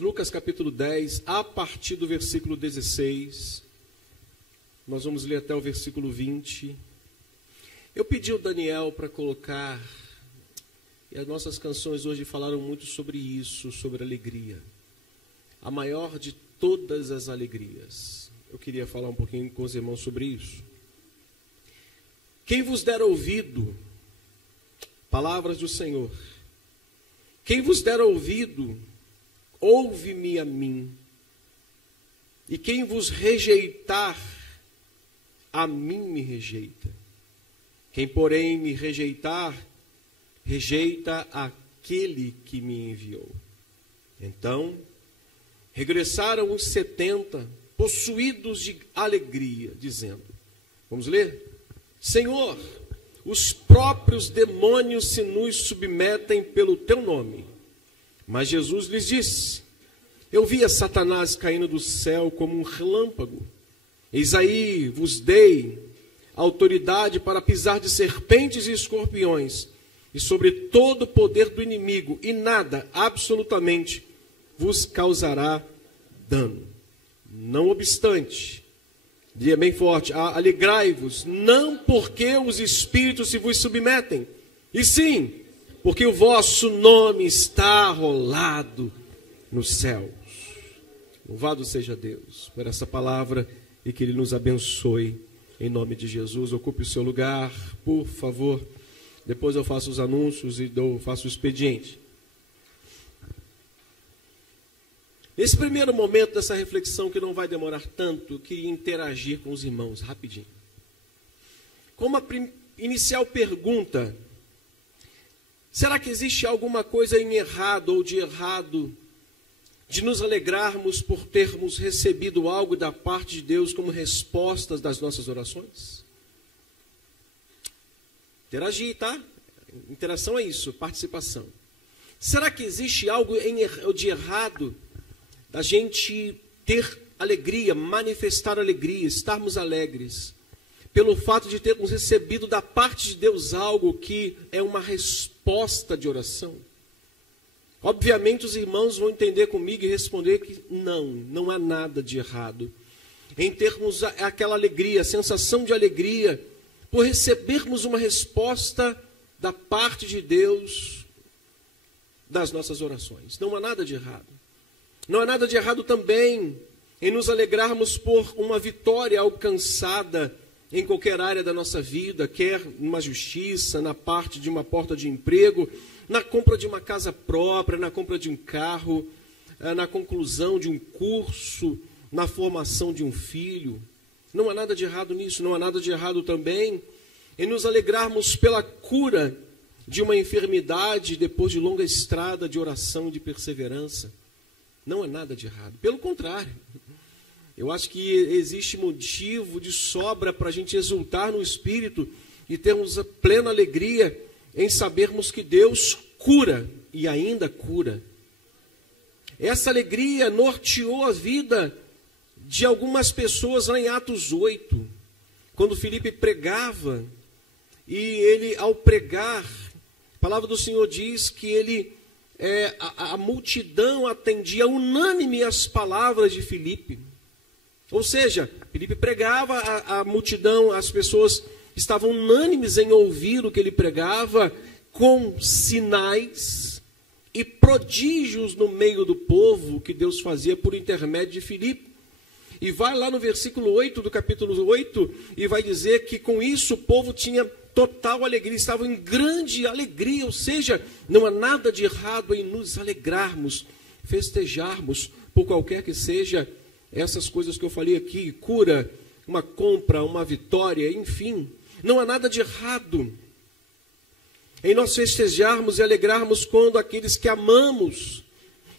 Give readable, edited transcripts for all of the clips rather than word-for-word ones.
Lucas capítulo 10, a partir do versículo 16, nós vamos ler até o versículo 20. Eu pedi ao Daniel para colocar, e as nossas canções hoje falaram muito sobre isso, sobre alegria. A maior de todas as alegrias. Eu queria falar um pouquinho com os irmãos sobre isso. Quem vos der ouvido, palavras do Senhor, quem vos der ouvido, ouve-me a mim, e quem vos rejeitar, a mim me rejeita. Quem, porém, me rejeitar, rejeita aquele que me enviou. Então, regressaram os 70, possuídos de alegria, dizendo, vamos ler? Senhor, os próprios demônios se nos submetem pelo teu nome. Mas Jesus lhes disse, eu via Satanás caindo do céu como um relâmpago. Eis aí vos dei autoridade para pisar de serpentes e escorpiões, e sobre todo o poder do inimigo, e nada, absolutamente, vos causará dano. Não obstante, diga bem forte, alegrai-vos, não porque os espíritos se vos submetem, e sim, porque o vosso nome está rolado nos céus. Louvado seja Deus por essa palavra e que Ele nos abençoe em nome de Jesus. Ocupe o seu lugar, por favor. Depois eu faço os anúncios e faço o expediente. Nesse primeiro momento dessa reflexão, que não vai demorar tanto, eu queria interagir com os irmãos rapidinho. Com uma inicial pergunta: será que existe alguma coisa em errado ou de errado de nos alegrarmos por termos recebido algo da parte de Deus como respostas das nossas orações? Interagir, tá? Interação é isso, participação. Será que existe algo de errado da gente ter alegria, manifestar alegria, estarmos alegres, pelo fato de termos recebido da parte de Deus algo que é uma resposta de oração? Obviamente os irmãos vão entender comigo e responder que não há nada de errado em termos aquela alegria, a sensação de alegria, por recebermos uma resposta da parte de Deus das nossas orações. Não há nada de errado. Não há nada de errado também em nos alegrarmos por uma vitória alcançada em qualquer área da nossa vida, quer numa justiça, na parte de uma porta de emprego, na compra de uma casa própria, na compra de um carro, na conclusão de um curso, na formação de um filho. Não há nada de errado nisso. Não há nada de errado também em nos alegrarmos pela cura de uma enfermidade depois de longa estrada de oração e de perseverança. Não há nada de errado. Pelo contrário, eu acho que existe motivo de sobra para a gente exultar no Espírito e termos a plena alegria em sabermos que Deus cura e ainda cura. Essa alegria norteou a vida de algumas pessoas lá em Atos 8, quando Filipe pregava, e ele, ao pregar, a palavra do Senhor diz que ele, a multidão atendia unânime às palavras de Filipe. Ou seja, Filipe pregava, a multidão, as pessoas estavam unânimes em ouvir o que ele pregava, com sinais e prodígios no meio do povo que Deus fazia por intermédio de Filipe. E vai lá no versículo 8 do capítulo 8 e vai dizer que com isso o povo tinha total alegria, estavam em grande alegria, ou seja, não há nada de errado em nos alegrarmos, festejarmos por qualquer que seja essas coisas que eu falei aqui, cura, uma compra, uma vitória, enfim. Não há nada de errado em nós festejarmos e alegrarmos quando aqueles que amamos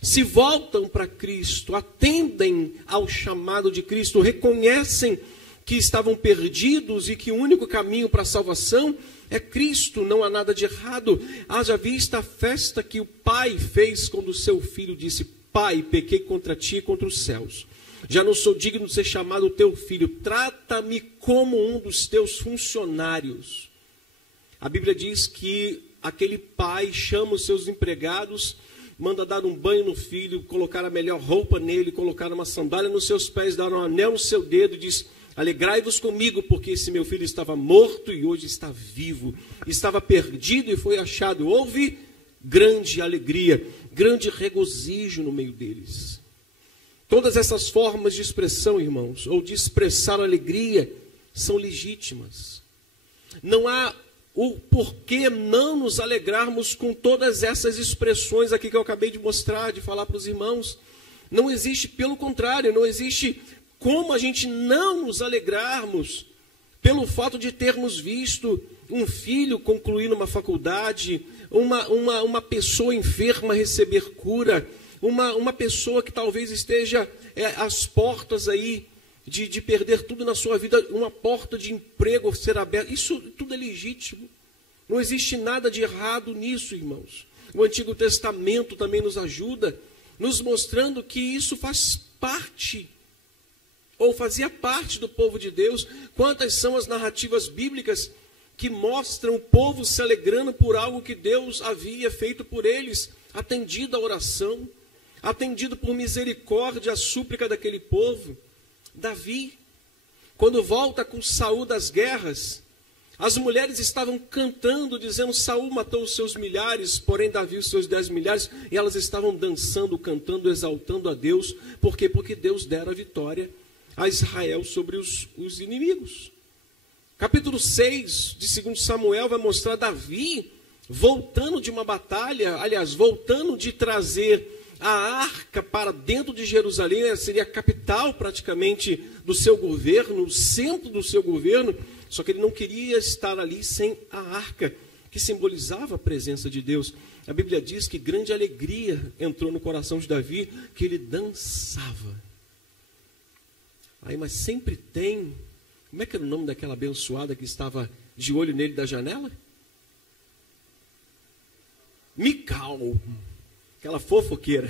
se voltam para Cristo, atendem ao chamado de Cristo, reconhecem que estavam perdidos e que o único caminho para a salvação é Cristo. Não há nada de errado. Haja vista a festa que o Pai fez quando o seu filho disse: Pai, pequei contra ti e contra os céus. Já não sou digno de ser chamado teu filho. Trata-me como um dos teus funcionários. A Bíblia diz que aquele pai chama os seus empregados manda dar um banho no filho, colocar a melhor roupa nele, colocar uma sandália nos seus pés, dar um anel no seu dedo, diz: alegrai-vos comigo, porque esse meu filho estava morto e hoje está vivo, estava perdido e foi achado. Houve grande alegria, grande regozijo no meio deles. Todas essas formas de expressão, irmãos, ou de expressar alegria, são legítimas. Não há o porquê não nos alegrarmos com todas essas expressões aqui que eu acabei de mostrar, de falar para os irmãos. Não existe, pelo contrário, não existe como a gente não nos alegrarmos pelo fato de termos visto um filho concluir uma faculdade, uma pessoa enferma receber cura, uma pessoa que talvez esteja às portas aí de perder tudo na sua vida, uma porta de emprego ser aberta. Isso tudo é legítimo. Não existe nada de errado nisso, irmãos. O Antigo Testamento também nos ajuda, nos mostrando que isso faz parte, ou fazia parte do povo de Deus. Quantas são as narrativas bíblicas que mostram o povo se alegrando por algo que Deus havia feito por eles, atendido a oração, atendido por misericórdia a súplica daquele povo. Davi, quando volta com Saul das guerras, as mulheres estavam cantando, dizendo: Saul matou os seus milhares, porém Davi os seus 10 milhares, e elas estavam dançando, cantando, exaltando a Deus. Por quê? Porque Deus dera a vitória a Israel sobre os inimigos. Capítulo 6 de 2 Samuel vai mostrar Davi voltando de uma batalha, aliás, voltando de trazer a arca para dentro de Jerusalém, seria a capital praticamente do seu governo, o centro do seu governo, só que ele não queria estar ali sem a arca, que simbolizava a presença de Deus. A Bíblia diz que grande alegria entrou no coração de Davi, que ele dançava. Aí, mas sempre tem, como é que era o nome daquela abençoada que estava de olho nele da janela? Mical. Aquela fofoqueira.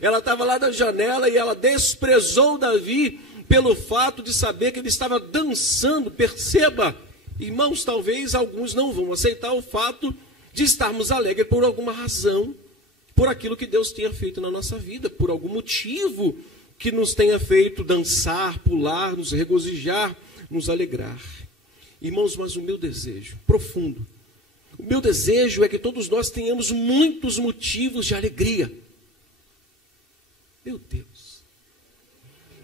Ela estava lá da janela e ela desprezou Davi pelo fato de saber que ele estava dançando. Perceba, irmãos, talvez alguns não vão aceitar o fato de estarmos alegres por alguma razão, por aquilo que Deus tenha feito na nossa vida, por algum motivo que nos tenha feito dançar, pular, nos regozijar, nos alegrar. Irmãos, mas o meu desejo profundo, o meu desejo é que todos nós tenhamos muitos motivos de alegria. Meu Deus.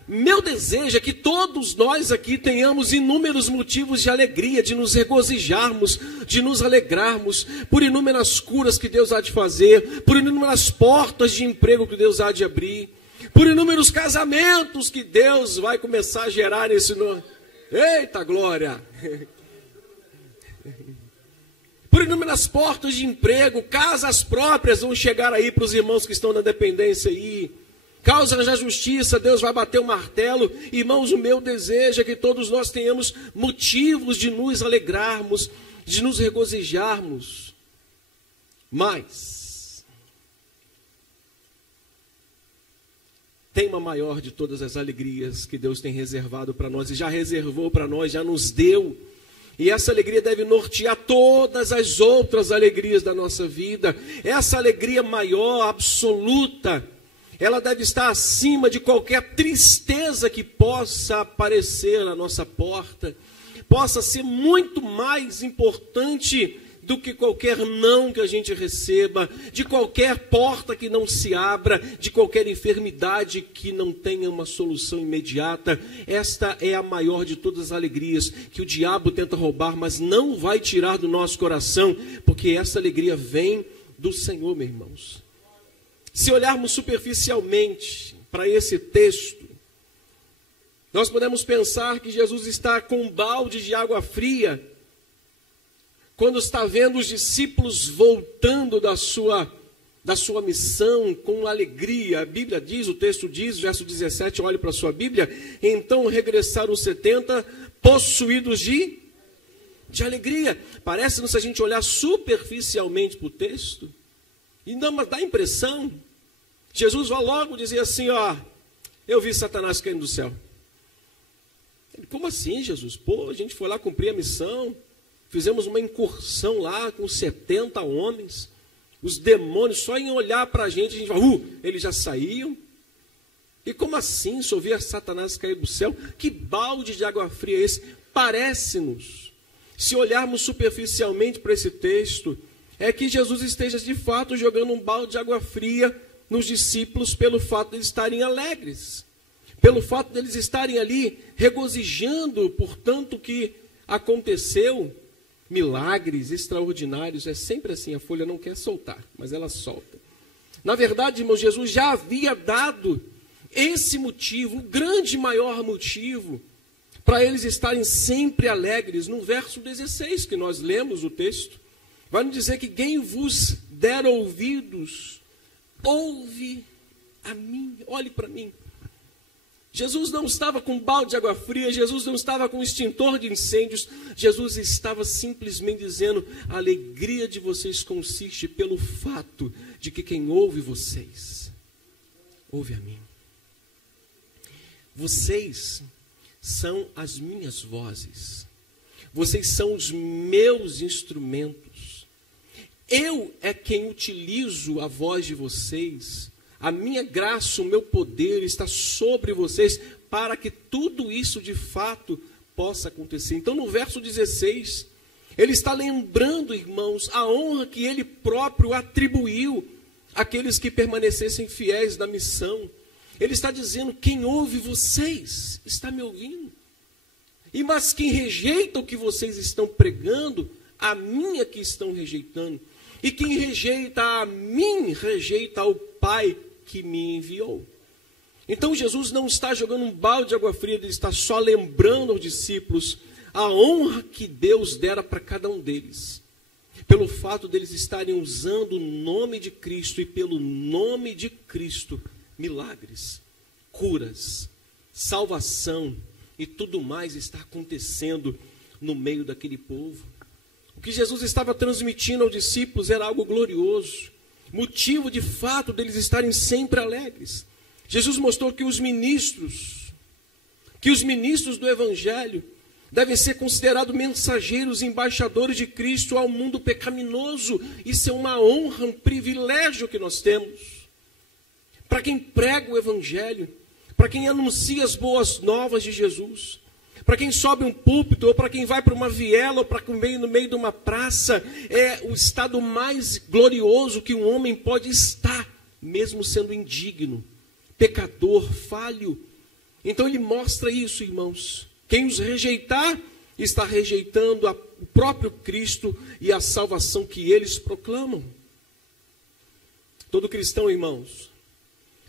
Meu desejo é que todos nós aqui tenhamos inúmeros motivos de alegria, de nos regozijarmos, de nos alegrarmos, por inúmeras curas que Deus há de fazer, por inúmeras portas de emprego que Deus há de abrir, por inúmeros casamentos que Deus vai começar a gerar nesse nome. Eita glória! Por inúmeras portas de emprego, casas próprias vão chegar aí para os irmãos que estão na dependência aí. Causas da justiça, Deus vai bater o martelo. Irmãos, o meu desejo é que todos nós tenhamos motivos de nos alegrarmos, de nos regozijarmos. Mas tem uma maior de todas as alegrias que Deus tem reservado para nós, e já reservou para nós, já nos deu. E essa alegria deve nortear todas as outras alegrias da nossa vida. Essa alegria maior, absoluta, ela deve estar acima de qualquer tristeza que possa aparecer na nossa porta. Possa ser muito mais importante do que qualquer não que a gente receba, de qualquer porta que não se abra, de qualquer enfermidade que não tenha uma solução imediata. Esta é a maior de todas as alegrias que o diabo tenta roubar, mas não vai tirar do nosso coração, porque essa alegria vem do Senhor, meus irmãos. Se olharmos superficialmente para esse texto, nós podemos pensar que Jesus está com um balde de água fria, quando está vendo os discípulos voltando da sua missão com alegria. A Bíblia diz, o texto diz, verso 17, olhe para a sua Bíblia: então regressaram os 70 possuídos de alegria. Parece-nos, se a gente olhar superficialmente para o texto, e não, mas dá a impressão, Jesus vai logo dizer assim, ó, eu vi Satanás caindo do céu. Como assim, Jesus? Pô, a gente foi lá cumprir a missão, fizemos uma incursão lá com 70 homens, Os demônios, só em olhar para a gente fala, eles já saíam. E como assim, se ouvir Satanás cair do céu? Que balde de água fria é esse? Parece-nos, se olharmos superficialmente para esse texto, é que Jesus esteja de fato jogando um balde de água fria nos discípulos pelo fato de eles estarem alegres. Pelo fato de eles estarem ali regozijando por tanto que aconteceu. Milagres extraordinários, é sempre assim, a folha não quer soltar, mas ela solta. Na verdade, irmãos, Jesus já havia dado esse motivo, o grande maior motivo, para eles estarem sempre alegres. No verso 16 que nós lemos o texto, vai nos dizer que quem vos der ouvidos, ouve a mim, olhe para mim. Jesus não estava com balde de água fria, Jesus não estava com extintor de incêndios, Jesus estava simplesmente dizendo, a alegria de vocês consiste pelo fato de que quem ouve vocês, ouve a mim. Vocês são as minhas vozes, vocês são os meus instrumentos, eu é quem utilizo a voz de vocês. A minha graça, o meu poder está sobre vocês para que tudo isso de fato possa acontecer. Então no verso 16, ele está lembrando, irmãos, a honra que ele próprio atribuiu àqueles que permanecessem fiéis na missão. Ele está dizendo, quem ouve vocês está me ouvindo. Mas quem rejeita o que vocês estão pregando, a mim é que estão rejeitando. E quem rejeita a mim, rejeita ao Pai que me enviou. Então Jesus não está jogando um balde de água fria, ele está só lembrando aos discípulos a honra que Deus dera para cada um deles, pelo fato deles estarem usando o nome de Cristo, e pelo nome de Cristo, milagres, curas, salvação e tudo mais está acontecendo no meio daquele povo. O que Jesus estava transmitindo aos discípulos era algo glorioso, motivo de fato deles estarem sempre alegres. Jesus mostrou que os ministros do Evangelho devem ser considerados mensageiros, embaixadores de Cristo ao mundo pecaminoso. Isso é uma honra, um privilégio que nós temos. Para quem prega o Evangelho, para quem anuncia as boas novas de Jesus, para quem sobe um púlpito, ou para quem vai para uma viela, ou para no meio de uma praça, é o estado mais glorioso que um homem pode estar, mesmo sendo indigno, pecador, falho. Então ele mostra isso, irmãos. Quem os rejeitar, está rejeitando o próprio Cristo e a salvação que eles proclamam. Todo cristão, irmãos,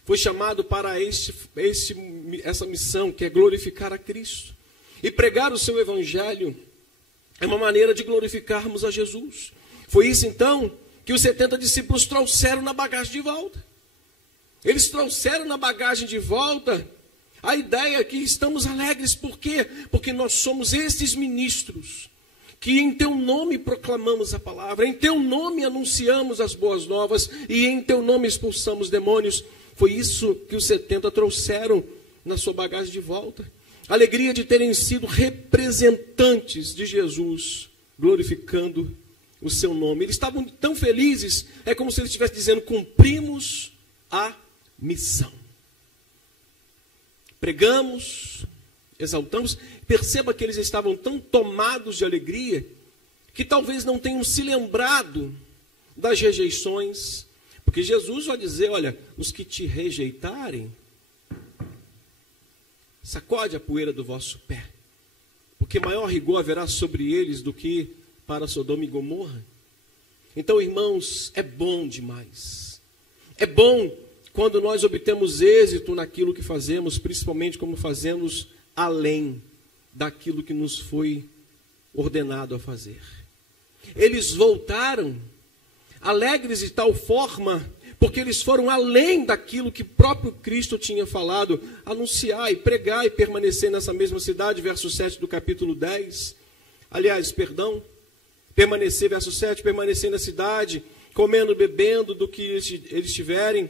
foi chamado para essa missão, que é glorificar a Cristo. E pregar o seu evangelho é uma maneira de glorificarmos a Jesus. Foi isso então que os 70 discípulos trouxeram na bagagem de volta. Eles trouxeram na bagagem de volta a ideia que estamos alegres. Por quê? Porque nós somos esses ministros que em teu nome proclamamos a palavra, em teu nome anunciamos as boas novas e em teu nome expulsamos demônios. Foi isso que os 70 trouxeram na sua bagagem de volta. A alegria de terem sido representantes de Jesus, glorificando o seu nome. Eles estavam tão felizes, é como se eles estivessem dizendo, cumprimos a missão. Pregamos, exaltamos. Perceba que eles estavam tão tomados de alegria, que talvez não tenham se lembrado das rejeições. Porque Jesus vai dizer, olha, os que te rejeitarem, sacode a poeira do vosso pé, porque maior rigor haverá sobre eles do que para Sodoma e Gomorra. Então, irmãos, é bom demais. É bom quando nós obtemos êxito naquilo que fazemos, principalmente como fazemos além daquilo que nos foi ordenado a fazer. Eles voltaram alegres de tal forma, porque eles foram além daquilo que próprio Cristo tinha falado, anunciar e pregar e permanecer nessa mesma cidade, verso 7 do capítulo 10. Permanecer, verso 7, permanecer na cidade, comendo, bebendo do que eles tiverem,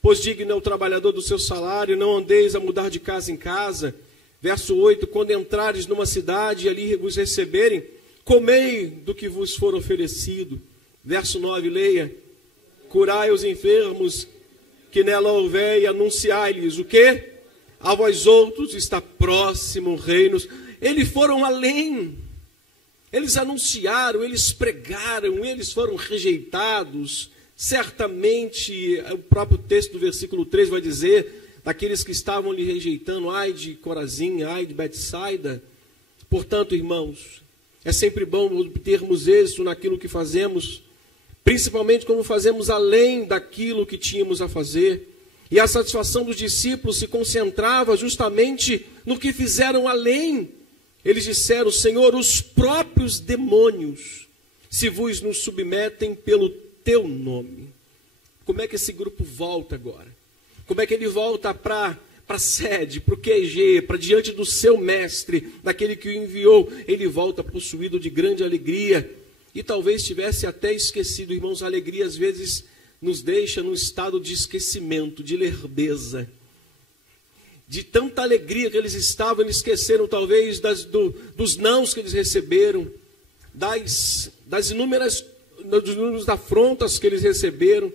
pois digno é o trabalhador do seu salário, não andeis a mudar de casa em casa. Verso 8, quando entrares numa cidade e ali vos receberem, comei do que vos for oferecido. Verso 9, leia. curai os enfermos que nela houver e anunciai-lhes o quê? A vós outros está próximo o reino. Eles foram além. Eles anunciaram, eles pregaram, eles foram rejeitados. Certamente, o próprio texto do versículo 3 vai dizer, daqueles que estavam lhe rejeitando, ai de Corazim, ai de Betsaida. Portanto, irmãos, é sempre bom termos êxito naquilo que fazemos, principalmente quando fazemos além daquilo que tínhamos a fazer. E a satisfação dos discípulos se concentrava justamente no que fizeram além. Eles disseram, Senhor, os próprios demônios se vos nos submetem pelo teu nome. Como é que esse grupo volta agora? Como é que ele volta para a sede, para o QG, para diante do seu mestre, daquele que o enviou? Ele volta possuído de grande alegria. E talvez tivesse até esquecido, irmãos, a alegria às vezes nos deixa num estado de esquecimento, de lerdeza. De tanta alegria que eles estavam, eles esqueceram talvez dos nãos que eles receberam, das inúmeras afrontas que eles receberam,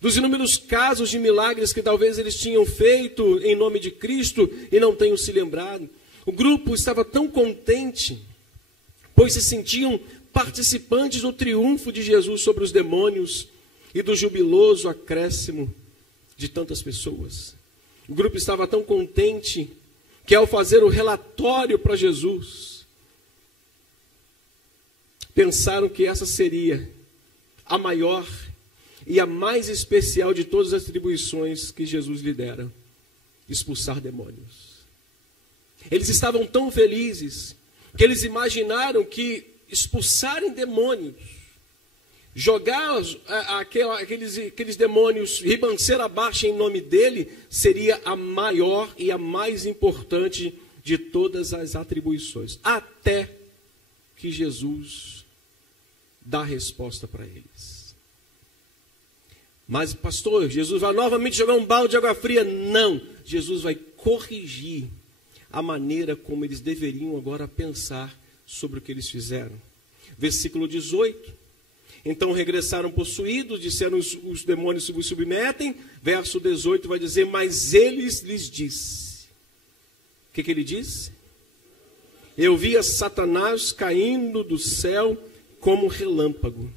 dos inúmeros casos de milagres que talvez eles tinham feito em nome de Cristo e não tenham se lembrado. O grupo estava tão contente, pois se sentiam participantes do triunfo de Jesus sobre os demônios e do jubiloso acréscimo de tantas pessoas. O grupo estava tão contente que, ao fazer o relatório para Jesus, pensaram que essa seria a maior e a mais especial de todas as atribuições que Jesus lhe dera: expulsar demônios. Eles estavam tão felizes que eles imaginaram que expulsarem demônios, jogar aqueles demônios, ribanceira abaixo em nome dele, seria a maior e a mais importante de todas as atribuições. Até que Jesus dá a resposta para eles. Mas, pastor, Jesus vai novamente jogar um balde de água fria? Não. Jesus vai corrigir a maneira como eles deveriam agora pensar sobre o que eles fizeram. Versículo 18. Então regressaram possuídos, disseram os demônios se vos submetem. Verso 18 vai dizer, mas eles lhes disse. O que ele diz? Eu via Satanás caindo do céu como um relâmpago.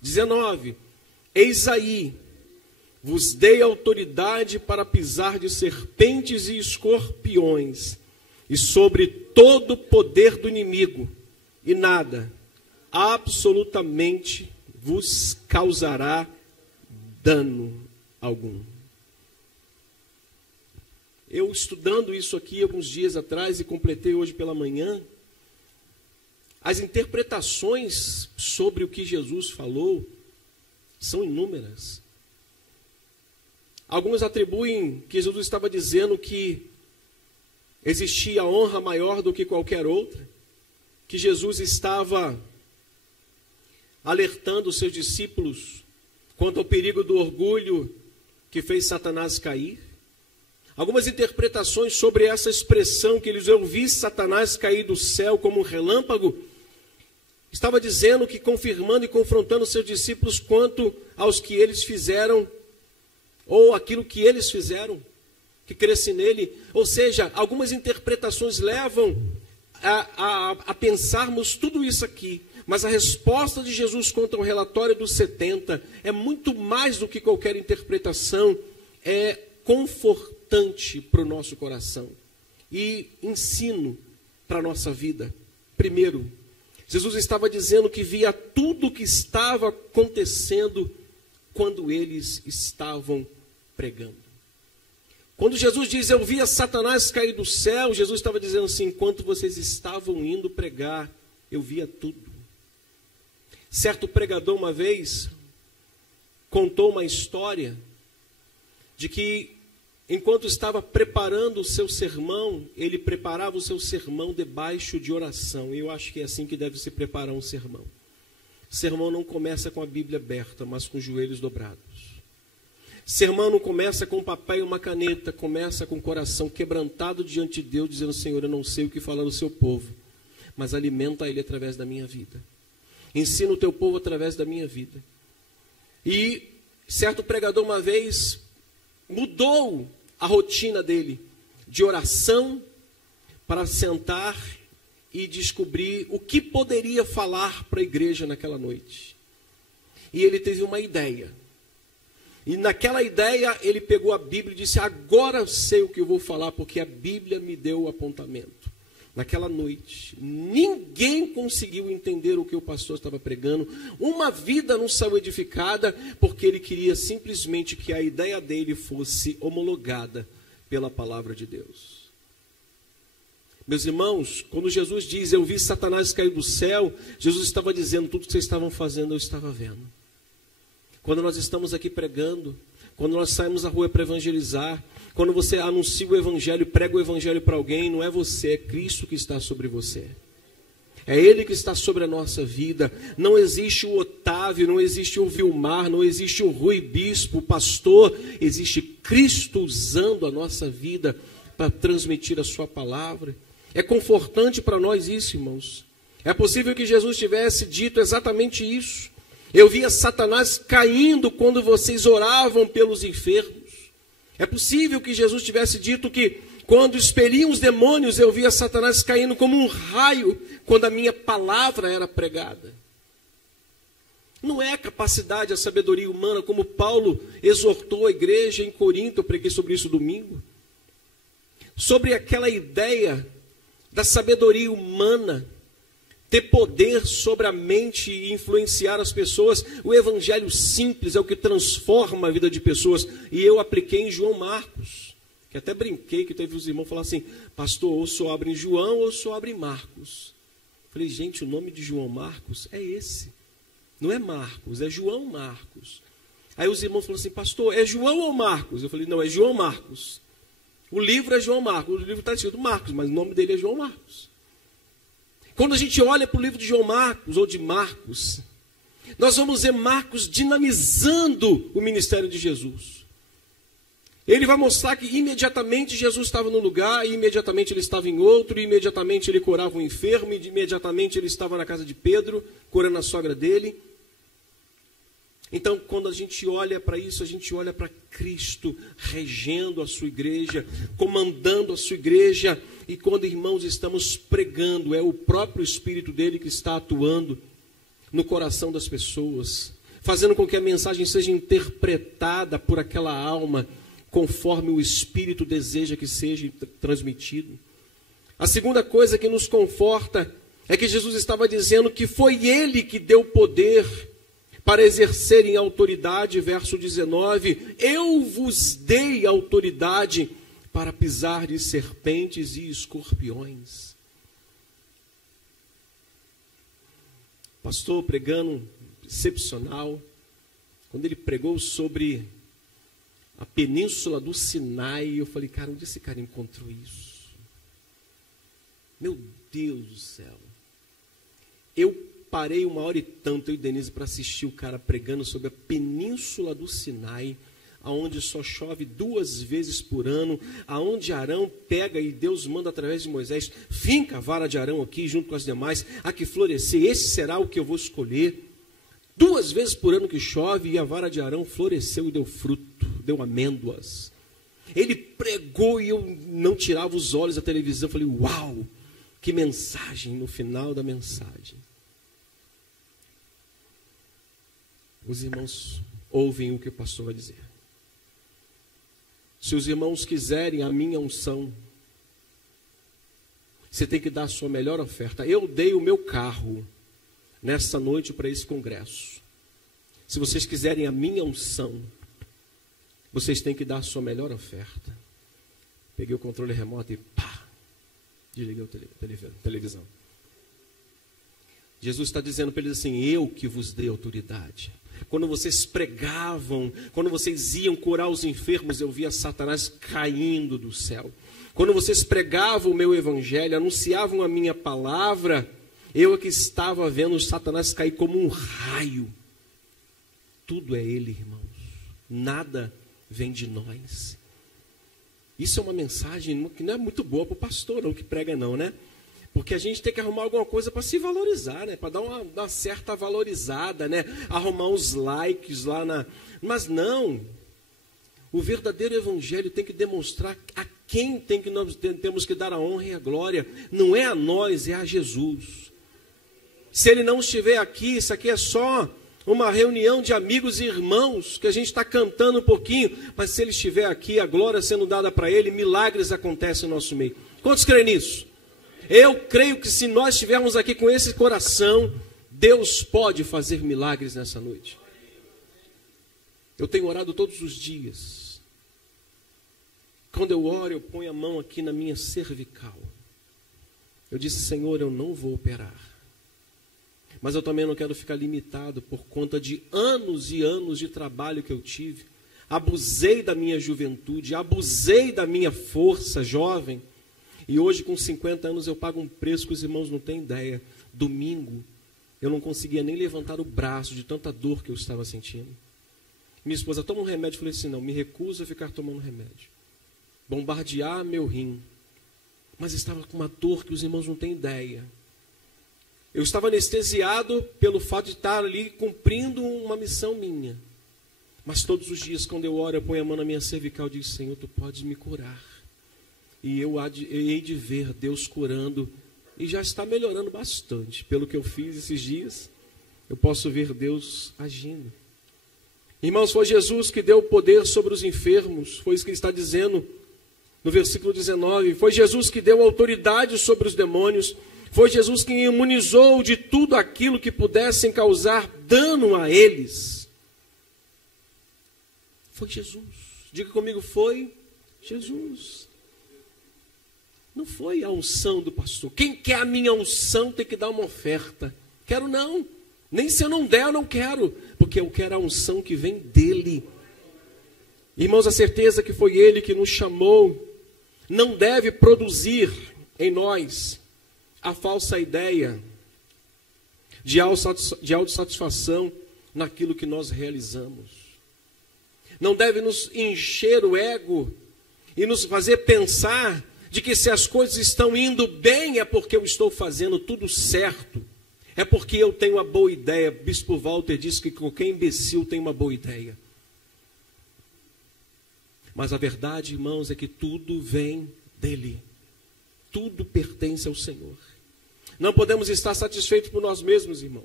19. Eis aí, vos dei autoridade para pisar de serpentes e escorpiões, e sobre todo o poder do inimigo, e nada, absolutamente, vos causará dano algum. Eu estudando isso aqui alguns dias atrás e completei hoje pela manhã, as interpretações sobre o que Jesus falou são inúmeras. Alguns atribuem que Jesus estava dizendo que existia honra maior do que qualquer outra, que Jesus estava alertando os seus discípulos quanto ao perigo do orgulho que fez Satanás cair. Algumas interpretações sobre essa expressão que eles ouviram Satanás cair do céu como um relâmpago, estava dizendo que confirmando e confrontando os seus discípulos quanto aos que eles fizeram, ou aquilo que eles fizeram, que cresce nele. Ou seja, algumas interpretações levam a pensarmos tudo isso aqui. Mas a resposta de Jesus quanto ao relatório dos 70 é muito mais do que qualquer interpretação, é confortante para o nosso coração e ensino para a nossa vida. Primeiro, Jesus estava dizendo que via tudo o que estava acontecendo quando eles estavam pregando. Quando Jesus diz, eu via Satanás cair do céu, Jesus estava dizendo assim, enquanto vocês estavam indo pregar, eu via tudo. Certo pregador uma vez contou uma história de que enquanto estava preparando o seu sermão, ele preparava o seu sermão debaixo de oração. E eu acho que é assim que deve se preparar um sermão. Sermão não começa com a Bíblia aberta, mas com os joelhos dobrados. Sermão não começa com um papel e uma caneta, começa com o coração quebrantado diante de Deus, dizendo, Senhor, eu não sei o que falar do seu povo, mas alimenta ele através da minha vida. Ensina o teu povo através da minha vida. E Certo pregador uma vez mudou a rotina dele de oração para sentar e descobrir o que poderia falar para a igreja naquela noite. E ele teve uma ideia. E naquela ideia ele pegou a Bíblia e disse: agora eu sei o que eu vou falar, porque a Bíblia me deu o apontamento. Naquela noite, ninguém conseguiu entender o que o pastor estava pregando. Uma vida não saiu edificada, porque ele queria simplesmente que a ideia dele fosse homologada pela palavra de Deus. Meus irmãos, quando Jesus diz: eu vi Satanás cair do céu, Jesus estava dizendo: tudo que vocês estavam fazendo eu estava vendo. Quando nós estamos aqui pregando, quando nós saímos à rua para evangelizar, quando você anuncia o evangelho, prega o evangelho para alguém, não é você, é Cristo que está sobre você. É Ele que está sobre a nossa vida. Não existe o Otávio, não existe o Vilmar, não existe o Rui Bispo, o pastor. Existe Cristo usando a nossa vida para transmitir a sua palavra. É confortante para nós isso, irmãos. É possível que Jesus tivesse dito exatamente isso. Eu via Satanás caindo quando vocês oravam pelos enfermos. É possível que Jesus tivesse dito que quando expeliam os demônios, eu via Satanás caindo como um raio quando a minha palavra era pregada. Não é a capacidade, a sabedoria humana, como Paulo exortou a igreja em Corinto, eu preguei sobre isso domingo. Sobre aquela ideia da sabedoria humana ter poder sobre a mente e influenciar as pessoas. O evangelho simples é o que transforma a vida de pessoas. E eu apliquei em João Marcos, que até brinquei, que teve os irmãos que falaram assim: pastor, ou só abre em João ou só abre em Marcos. Falei: gente, o nome de João Marcos é esse. Não é Marcos, é João Marcos. Aí os irmãos falaram assim: pastor, é João ou Marcos? Eu falei: não, é João Marcos. O livro é João Marcos, o livro está escrito Marcos, mas o nome dele é João Marcos. Quando a gente olha para o livro de João Marcos, ou de Marcos, nós vamos ver Marcos dinamizando o ministério de Jesus. Ele vai mostrar que imediatamente Jesus estava num lugar, e imediatamente ele estava em outro, e imediatamente ele curava um enfermo, e imediatamente ele estava na casa de Pedro, curando a sogra dele. Então, quando a gente olha para isso, a gente olha para Cristo regendo a sua igreja, comandando a sua igreja. E quando, irmãos, estamos pregando, é o próprio Espírito dele que está atuando no coração das pessoas, fazendo com que a mensagem seja interpretada por aquela alma, conforme o Espírito deseja que seja transmitido. A segunda coisa que nos conforta é que Jesus estava dizendo que foi Ele que deu poder para exercerem autoridade, verso 19, eu vos dei autoridade para pisar de serpentes e escorpiões. Pastor pregando, excepcional, quando ele pregou sobre a península do Sinai, eu falei: cara, onde esse cara encontrou isso? Meu Deus do céu. Eu parei 1h e tanto, eu e Denise, para assistir o cara pregando sobre a península do Sinai, aonde só chove 2 vezes por ano, aonde Arão pega e Deus manda através de Moisés: finca a vara de Arão aqui junto com as demais, a que florescer, esse será o que eu vou escolher. 2 vezes por ano que chove, e a vara de Arão floresceu e deu fruto, deu amêndoas. Ele pregou e eu não tirava os olhos da televisão. Falei: uau, que mensagem! No final da mensagem, os irmãos ouvem o que o pastor vai dizer. Se os irmãos quiserem a minha unção, você tem que dar a sua melhor oferta. Eu dei o meu carro nessa noite para esse congresso. Se vocês quiserem a minha unção, vocês têm que dar a sua melhor oferta. Peguei o controle remoto e pá, desliguei a televisão. Jesus está dizendo para eles assim: eu que vos dei autoridade. Quando vocês pregavam, quando vocês iam curar os enfermos, eu via Satanás caindo do céu. Quando vocês pregavam o meu evangelho, anunciavam a minha palavra, eu é que estava vendo Satanás cair como um raio. Tudo é Ele, irmãos. Nada vem de nós. Isso é uma mensagem que não é muito boa para o pastor, não, que prega não, né? Porque a gente tem que arrumar alguma coisa para se valorizar, né? Para dar uma certa valorizada, né? Arrumar uns likes lá na... Mas não. O verdadeiro evangelho tem que demonstrar a quem nós temos que dar a honra e a glória. Não é a nós, é a Jesus. Se ele não estiver aqui, isso aqui é só uma reunião de amigos e irmãos, que a gente está cantando um pouquinho, mas se ele estiver aqui, a glória sendo dada para ele, milagres acontecem no nosso meio. Quantos creem nisso? Eu creio que se nós estivermos aqui com esse coração, Deus pode fazer milagres nessa noite. Eu tenho orado todos os dias. Quando eu oro, eu ponho a mão aqui na minha cervical. Eu disse, Senhor, eu não vou operar. Mas eu também não quero ficar limitado por conta de anos e anos de trabalho que eu tive. Abusei da minha juventude, abusei da minha força jovem. E hoje, com 50 anos, eu pago um preço que os irmãos não têm ideia. Domingo, eu não conseguia nem levantar o braço de tanta dor que eu estava sentindo. Minha esposa, toma um remédio. Eu falei assim, não, me recuso a ficar tomando remédio. Bombardear meu rim. Mas estava com uma dor que os irmãos não têm ideia. Eu estava anestesiado pelo fato de estar ali cumprindo uma missão minha. Mas todos os dias, quando eu oro, eu ponho a mão na minha cervical e digo, Senhor, Tu podes me curar. E eu hei de ver Deus curando, e já está melhorando bastante. Pelo que eu fiz esses dias, eu posso ver Deus agindo. Irmãos, foi Jesus que deu o poder sobre os enfermos, foi isso que ele está dizendo no versículo 19. Foi Jesus que deu autoridade sobre os demônios, foi Jesus que imunizou de tudo aquilo que pudessem causar dano a eles. Foi Jesus. Diga comigo, foi Jesus. Não foi a unção do pastor. Quem quer a minha unção tem que dar uma oferta. Quero não. Nem se eu não der, eu não quero. Porque eu quero a unção que vem dele. Irmãos, a certeza que foi ele que nos chamou não deve produzir em nós a falsa ideia de autossatisfação naquilo que nós realizamos. Não deve nos encher o ego e nos fazer pensar de que se as coisas estão indo bem é porque eu estou fazendo tudo certo. É porque eu tenho uma boa ideia. Bispo Walter disse que qualquer imbecil tem uma boa ideia. Mas a verdade, irmãos, é que tudo vem dele. Tudo pertence ao Senhor. Não podemos estar satisfeitos por nós mesmos, irmãos.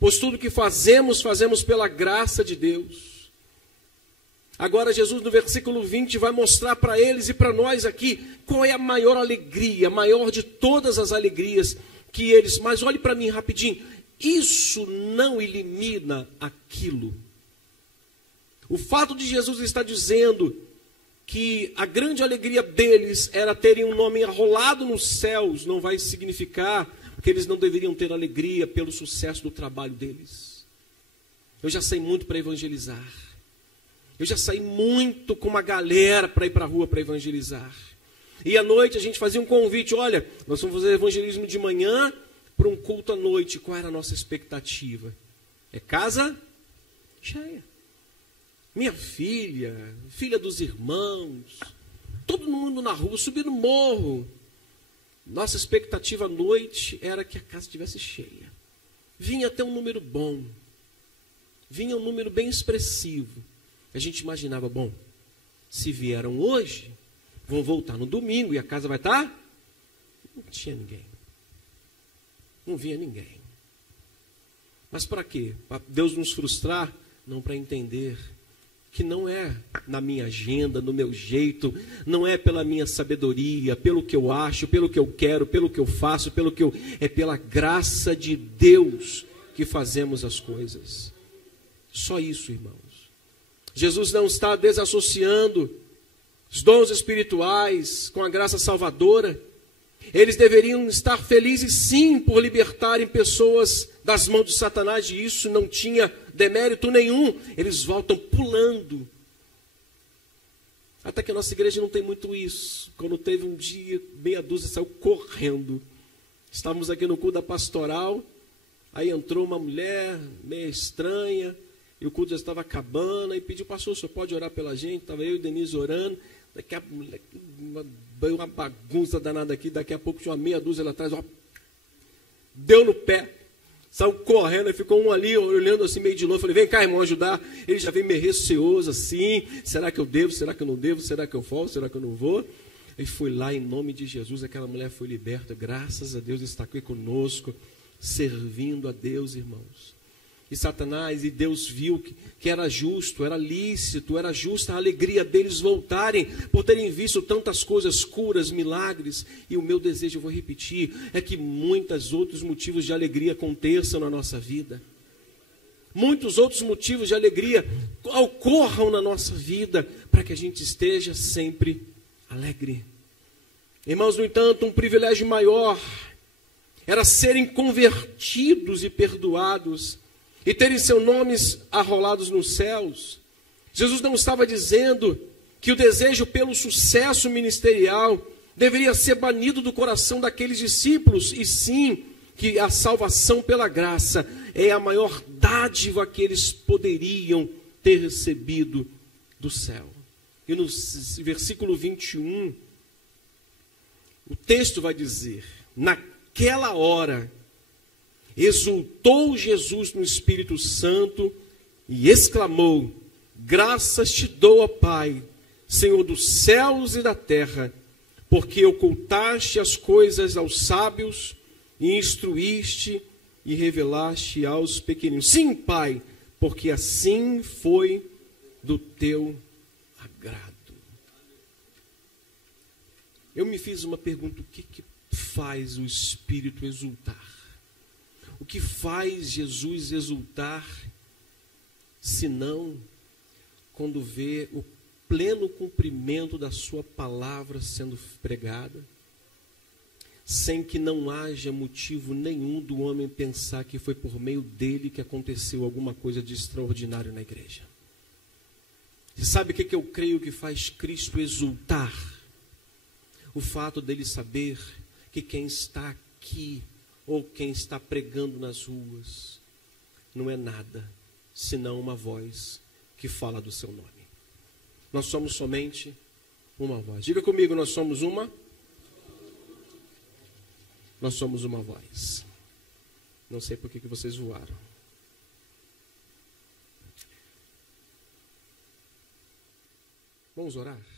Pois tudo que fazemos, fazemos pela graça de Deus. Agora Jesus no versículo 20 vai mostrar para eles e para nós aqui qual é a maior alegria, a maior de todas as alegrias que eles... Mas olhe para mim rapidinho, isso não elimina aquilo. O fato de Jesus estar dizendo que a grande alegria deles era terem um nome arrolado nos céus, não vai significar que eles não deveriam ter alegria pelo sucesso do trabalho deles. Eu já sei muito para evangelizar. Eu já saí muito com uma galera para ir para a rua para evangelizar. E à noite a gente fazia um convite, olha, nós vamos fazer evangelismo de manhã para um culto à noite. Qual era a nossa expectativa? É casa cheia. Minha filha, filha dos irmãos, todo mundo na rua, subindo morro. Nossa expectativa à noite era que a casa estivesse cheia. Vinha até um número bom. Vinha um número bem expressivo. A gente imaginava, bom, se vieram hoje, vão voltar no domingo e a casa vai estar? Não tinha ninguém. Não vinha ninguém. Mas para quê? Para Deus nos frustrar? Não, para entender que não é na minha agenda, no meu jeito, não é pela minha sabedoria, pelo que eu acho, pelo que eu quero, pelo que eu faço, é pela graça de Deus que fazemos as coisas. Só isso, irmãos. Jesus não está desassociando os dons espirituais com a graça salvadora. Eles deveriam estar felizes sim por libertarem pessoas das mãos de Satanás, e isso não tinha demérito nenhum. Eles voltam pulando. Até que a nossa igreja não tem muito isso. Quando teve um dia, meia dúzia saiu correndo. Estávamos aqui no culto da pastoral, aí entrou uma mulher meio estranha, e o culto já estava acabando, e pediu, pastor, o senhor pode orar pela gente? Estava eu e Denise orando. Daqui a uma bagunça danada aqui, daqui a pouco tinha uma meia dúzia lá atrás, ó, deu no pé, saiu correndo, e ficou um ali olhando assim meio de longe. Falei, vem cá, irmão, ajudar. Ele já veio meio receoso assim, será que eu devo, será que eu não devo, será que eu volto, será que eu não vou? E fui lá em nome de Jesus, aquela mulher foi liberta, graças a Deus está aqui conosco, servindo a Deus, irmãos. E Satanás e Deus viu que era justo, era lícito, era justa a alegria deles voltarem, por terem visto tantas coisas, curas, milagres. E o meu desejo, eu vou repetir, é que muitos outros motivos de alegria aconteçam na nossa vida. Muitos outros motivos de alegria ocorram na nossa vida, para que a gente esteja sempre alegre. Irmãos, no entanto, um privilégio maior era serem convertidos e perdoados, e terem seus nomes arrolados nos céus. Jesus não estava dizendo que o desejo pelo sucesso ministerial deveria ser banido do coração daqueles discípulos, e sim que a salvação pela graça é a maior dádiva que eles poderiam ter recebido do céu. E no versículo 21, o texto vai dizer, naquela hora, exultou Jesus no Espírito Santo e exclamou, graças te dou, ó Pai, Senhor dos céus e da terra, porque ocultaste as coisas aos sábios e instruíste e revelaste aos pequeninos. Sim, Pai, porque assim foi do teu agrado. Eu me fiz uma pergunta, o que faz o Espírito exultar? O que faz Jesus exultar, senão quando vê o pleno cumprimento da sua palavra sendo pregada, sem que não haja motivo nenhum do homem pensar que foi por meio dele que aconteceu alguma coisa de extraordinário na igreja. Você sabe o que eu creio que faz Cristo exultar? O fato dele saber que quem está aqui, ou quem está pregando nas ruas, não é nada, senão uma voz que fala do seu nome. Nós somos somente uma voz. Diga comigo, nós somos uma voz. Não sei por que vocês voaram. Vamos orar?